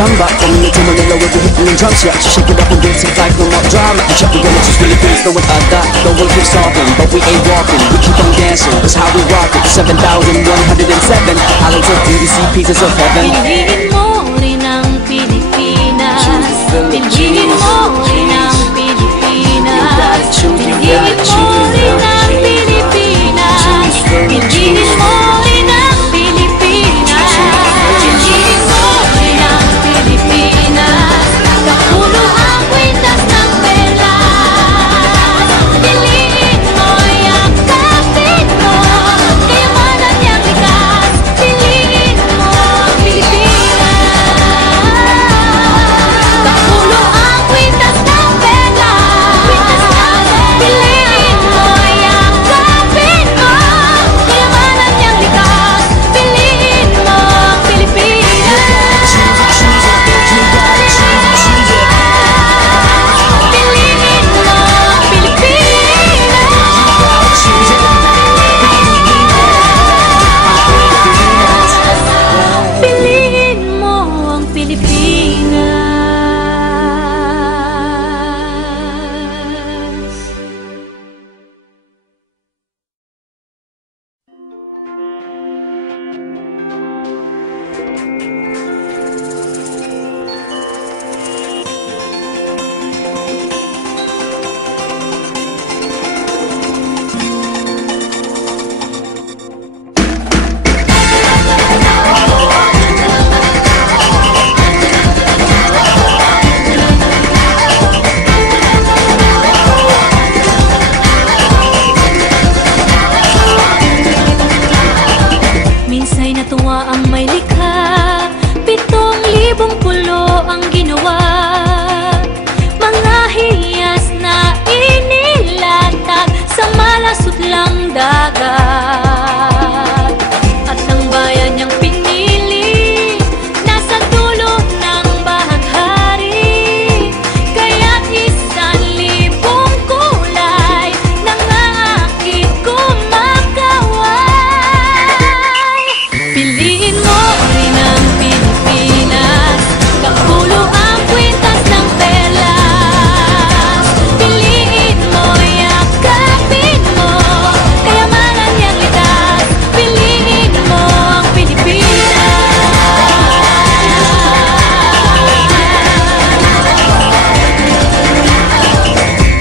samba. Coming into Manila with the hitting and drums, yeah. So shake it up and dance it like no more drama. And check the energy's really good, no one other. No one keeps talking, but we ain't walking. We keep on dancing, that's how we rock it. 7,107 islands of DDC, pieces of heaven. Piliin mo rin ang Pilipinas. Piliin mo rin ang Pilipinas. Piliin mo rin ang Pilipinas. Piliin mo rin ang Pilipinas. Piliin mo rin ang Pilipinas. Kapulo ang kwintas ng perlas. Piliin mo, yakapin mo, kayamanan niyang likas. Piliin mo ang Pilipinas. Kapulo ang kwintas ng perlas. Piliin mo, yakapin mo, kayamanan niyang likas. Piliin mo ang Pilipinas. Piliin mo ang Pilipinas. Piliin mo ang Pilipinas. Minsa'y natuwa ang may likha, 7,000 pulo ang ginawa. Mga hiyas na inilatag sa malasutlang dagat. At ang bayan niyang pinili, nasa dulo ng bahaghari. Kaya't 1,000 kulay nangaakit kumakaway. Piliin mo rin ang Pilipinas. Kapulo ang kwintas ng perlas. Piliin mo, yakapin mo, kayamanan niyang likas. Piliin mo ang Pilipinas.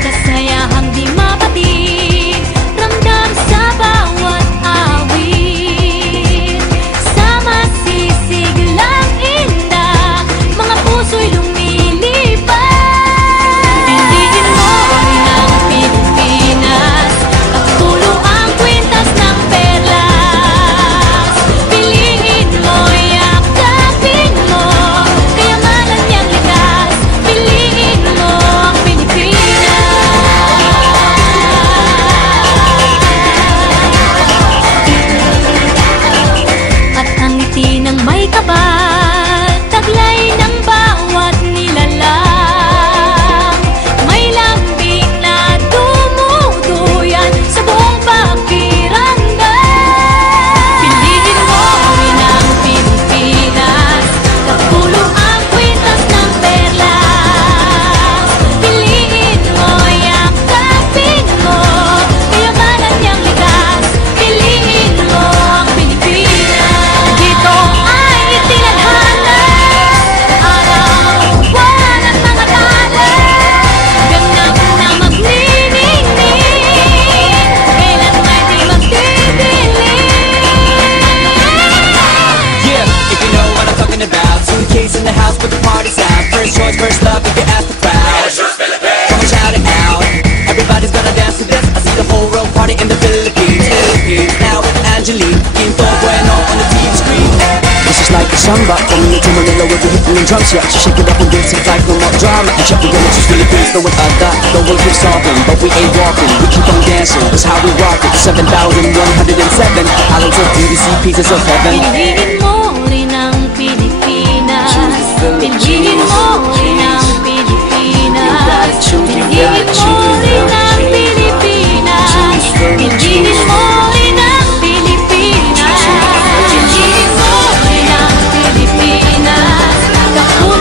Kasayahang di mapatid, ramdam sa bawat awit. Sa masisiglang indah, mga puso'y lumilipad. Piliin mo rin ang Pilipinas. Kapulo ang kwintas ng perlas. Piliin mo, yakapin mo, kayamanan niyang likas. Piliin mo ang Pilipinas. At ang ngiti ng may kapal, taglay ng bawat nilalang. May lambing na dumuduyan sa buong pakiramdam. Piliin mo rin ang Pilipinas. Kapulo ang kwintas ng perlas. Piliin mo, yakapin mo, kayamanan niyang likas. Piliin mo ang Pilipinas. Dito ay itinadhana araw, buwan at mga tala. Ganap na magniningning, kailan may di magdidilim. Yeah, if you know what I'm talking about. Suitcase in the house, put the party's out. First choice, first love, if you ask the crowd. Come and shout it out. Everybody's gonna dance to this. I see the whole world party in the Philippines. Now with Angelique, Quinto Bueno on the TV screen. This is like a samba. Coming into Manila with the hitting and drums, yeah. So shake it up and dance it like no more drama. And check the energy's really good, no one other. No one keeps talking, but we ain't walking. We keep on dancing, that's how we rock it. 7,107 islands of DDC, pieces of heaven. Piliin mo rin ang Pilipinas. Piliin mo rin ang Pilipinas. Piliin mo rin ang Pilipinas. Piliin mo rin ang Pilipinas. Piliin mo rin ang Pilipinas. Kapulo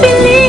Pilipinas.